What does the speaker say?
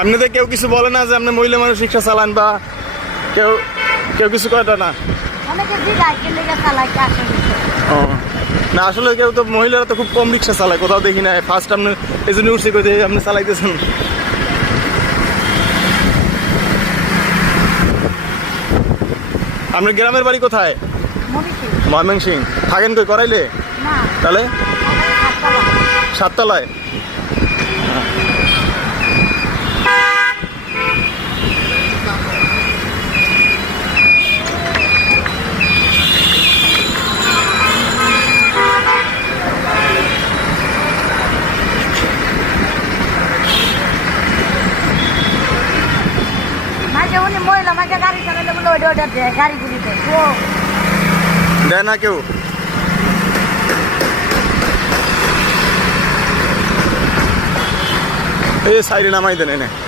আপনাদের কেউ কিছু বলে না যে আপনি মহিলা মানুষ রিক্সা চালান বা কেউ কেউ কিছু কয়টা না? অনেকে জিগায় কে লেগে চালায় কে আসে ও না, আসলে কেউ তো মহিলারা তো খুব কম রিক্সা চালায়, কোথাও দেখি না। ফার্স্ট আপনি এই জন্য উঠছি কোথায় আপনি চালাইতেছেন। আপনার গ্রামের বাড়ি কোথায়? মরিচি ময়মনসিং। থাকেন কই করাইলে? না তাহলে হাততলা। সাততলায়। মাঝে উনি মহিলা মাঝে গাড়ি চালাইলে বলে ওইটা ওইটা দেয় গাড়ি গুলি দেয় ও দেয় না কেউ? এই সাইডে নামাই দেন এনে।